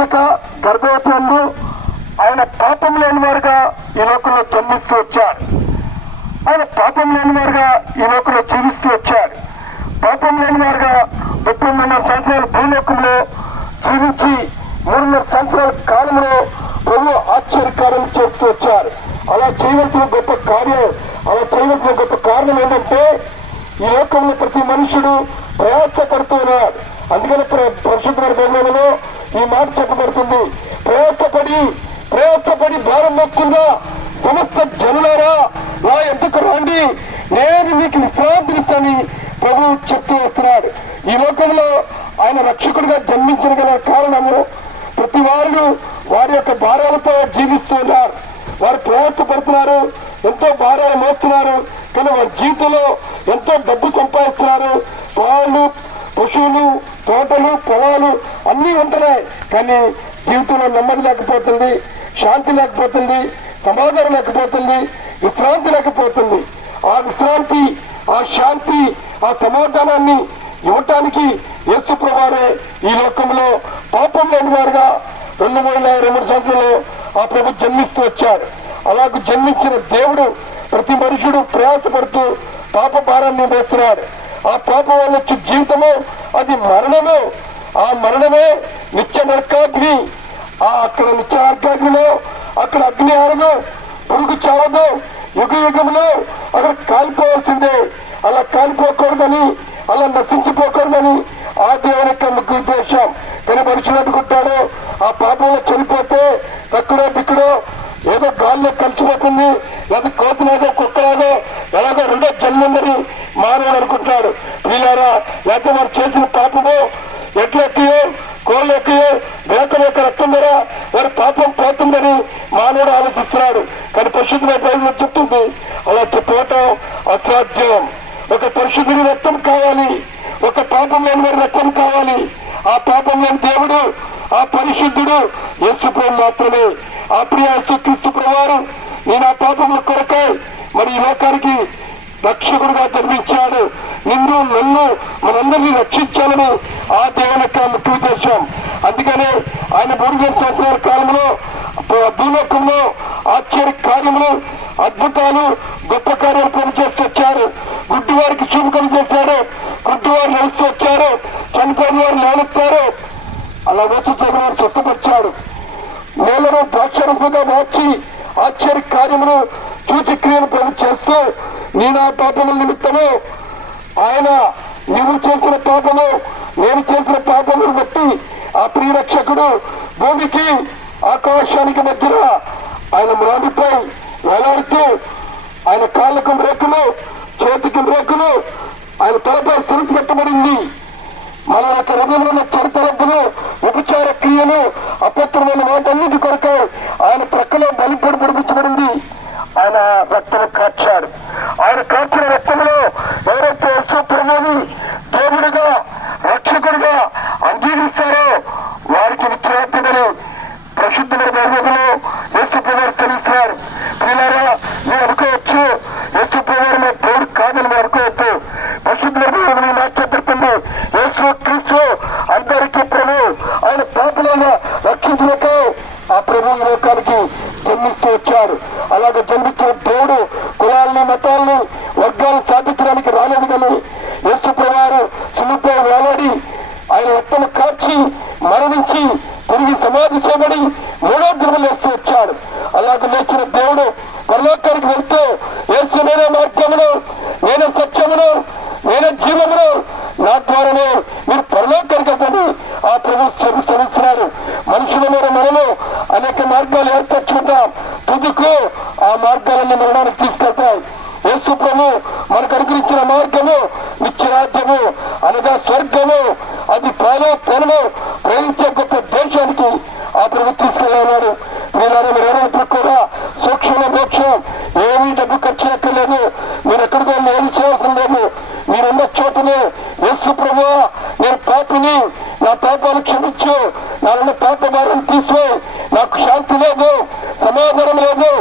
కన్యక గర్భవతులు ఆయన పాపం లేని వారుగా ఈ లోకంలో జన్మిస్తూ వచ్చారు. ఆయన పాపం లేని వారుగా ఈ లోకంలో జీవిస్తూ వచ్చారు. పాపం లేని వారుగా 33 సంవత్సరాల భూలోకంలో జీవించి 3.5 సంవత్సరాల కాలంలో ప్రభు ఆశ్చర్యకార్యం చేస్తూ వచ్చారు. అలా చేయవలసిన గొప్ప కారణం ఏంటంటే ఈ లోకంలో ప్రతి మనుషుడు ప్రయాసపడుతూ ఉన్నాడు. అందుకని పరిశుద్ధ గ్రంథంలో ఈ మాట చెప్పబడుతుంది, ప్రయాసపడి భారం మోస్తుందా సమస్త జనులారా నా ఎందుకు రండి, నేను మీకు విశ్రాంతినిస్తానని ప్రభు చెప్తూ వస్తున్నాడు. ఈ లోకంలో ఆయన రక్షకుడిగా జన్మించిన గల కారణము ప్రతి వారు వారి యొక్క భారాలతో జీవిస్తూ ఉన్నారు. వారు ప్రయాసపడుతున్నారు, ఎంతో భారాలు మోస్తున్నారు. కానీ వారి జీవితంలో ఎంతో డబ్బు సంపాదిస్తున్నారు. వాళ్ళు పశువులు, తోటలు, పొలాలు అన్నీ ఉంటున్నాయి. కానీ జీవితంలో నెమ్మది లేకపోతుంది, శాంతి లేకపోతుంది, సమాధానం లేకపోతుంది, విశ్రాంతి లేకపోతుంది. ఆ విశ్రాంతి, ఆ శాంతి, ఆ సమాధానాన్ని ఇవ్వటానికి యేసు ప్రభువారే ఈ లోకంలో పాపం లేని వారుగా 2 సంవత్సరాలు ఆ ప్రభు జన్మిస్తూ వచ్చాడు. అలాగూ జన్మించిన దేవుడు ప్రతి మనుషుడు ప్రయాసపడుతూ పాప భారాన్ని వేస్తున్నాడు. ఆ పాపం వల్ల వచ్చే జీవితము అది మరణము. ఆ మరణమే నిత్య నరకాగ్ని. అక్కడ నిత్య నరకాగ్నిలో అక్కడ అగ్ని ఆరదు, పురుగు చావదు, యుగంలో అక్కడ కాలిపోవాల్సిందే. అలా కాలిపోకూడదని, అలా నశించిపోకూడదని ఆ దేవుని యొక్క ముఖ్య ఉద్దేశం. కానీ మనుషులు అనుకుంటాడు ఆ పాపంలో చనిపోతే తక్కుడో బిక్కుడో ఏదో గాల్లో కలిసిపోతుంది, లేదా కోతిలాగో కుక్కలాగో ఎలాగో రెండో జన్మందని మానవుడు అనుకుంటాడు. వీళ్ళారా లేకపోతే వారు చేసిన పాపము ఎట్లెక్కియో కోళ్ళు ఎక్కియో మేకల యొక్క రక్తం ద్వారా వారి పాపం పోతుందని మానవుడు ఆలోచిస్తున్నాడు. కానీ పరిశుద్ధమైన బైబిల్ చెప్తుంది అలా చెప్పటం అసాధ్యం. ఒక పరిశుద్ధుడి రక్తం కావాలి, ఒక పాపం లేని వారి రక్తం కావాలి. ఆ పాపం లేని దేవుడు, ఆ పరిశుద్ధుడు యేసు ప్రభు మాత్రమే. ఆ ప్రియ క్రీస్తు ప్రభువారు నేను ఆ పాపముల కొరకై మరి ఈ లోకానికి రక్షకుడుగా జన్మించాడు. నిన్ను నన్ను మనందరినీ రక్షించాలని ఆ దేవుని యొక్క ముఖ్య ఉద్దేశం. అందుకనే ఆయన 3,000 సంవత్సరాల కాలంలో భూలోకంలో ఆశ్చర్య కార్యములు, అద్భుతాలు, గొప్ప కార్యాలు పని చేస్తూ వచ్చారు. గుడ్డి వారికి చూపుకలు చేశారు, గుడ్డి వారు నడుస్తూ వచ్చారు, చనిపోయిన వారు లేనెత్తారు. అలా వచ్చి జగన్ స్వస్థపరిచాడు. నేలను ద్రాక్షరసంగా మార్చి ఆశ్చర్య కార్యములు, సూచక్రియలు పని చేస్తూ నేను ఆ పాపముల నిమిత్తము ఆయన నీవు చేసిన పాపము నేను చేసిన పాపమును బట్టి ఆ ప్రియరక్షకుడు భూమికి ఆకాశానికి మధ్యన ఆయన మ్రాడిపై వేలాడుతూ ఆయన కాళ్ళకు రేకులు, చేతికి రేకులు, ఆయన తలపై సిరిసి పెట్టబడింది. మన యొక్క హృదయంలో చెడుతలంపులు, ఉపచార క్రియలు, అపవిత్రమైన వాటన్నిటి కొరకై ఆయన ప్రక్కలో బలిపడి పొడిపించబడింది. ఆయన రక్తము కార్చాడు. ఆయన కార్చిన రక్తంలో ఎవరైతే యేసు ప్రభువుని దేవుడిగా రక్షకుడిగా అంగీకరిస్తారో వారికి విశ్రాంతిని ప్రసిద్ధమైన బైబిల్లో యేసు ప్రభువు తెలుస్తున్నారు. పిల్లరా మీరు అనుకోవచ్చు యేసు ప్రభువు మా దేవుడు కాదని మీరు అనుకోవద్దు. ప్రసిద్ధమైన మాట్లాడుతుంది యేసు క్రీస్తు అందరికీ ప్రభు. ఆయన పాపలను రక్షించలేక ఆ ప్రభు ఈ లోకానికి జన్మిస్తూ వచ్చాడు. అలాగే జన్మించిన దేవుడు కులాలని, మతాలని, వర్గాలను స్థాపించడానికి రాలేదు. కానీ యేసు ప్రభువారు శిలువపై వేలాడి ఆయన రక్తము కార్చి మరణించి తిరిగి సమాధి చేయబడి 3వ దినం లేస్తూ వచ్చాడు. అలాగే లేచిన దేవుడు పరలోకానికి వెళ్తూ యేసు నేనే మార్గమును, నేనే సత్యమును, నేనే జీవమును, నా ద్వారానే మీరు పరలోకానికి వెళ్తాను ఆ ప్రభు చదివిస్తున్నాడు. మనుషుల మీద మనము అనేక మార్గాలు ఏర్పరచుకుంటాం. తుదుకు ఆ మార్గాలన్నీ మరణానికి తీసుకెళ్తాయి. యేసు ప్రభు మనకు అనుగ్రహించిన మార్గము నిత్యరాజ్యము అనగా స్వర్గము. అది పాలు పెనము ప్రేమించే గొప్ప దేశానికి ఆ ప్రభు తీసుకెళ్ళాడు. మీరంతా కూడా సూక్ష్మ మోక్షం ఏమీ డబ్బు ఖర్చు ఎక్కర్లేదు. మీరు ఎక్కడికో ఏది చేయవలసిన లేదు. మీరున్న చోటునే యేసు ప్రభువా నేను పాపిని, నా పాపాలు క్షమించు, నాలున్న పాప భారాన్ని తీసివేయి, నాకు శాంతి లేదు, సమాధానం లేదు.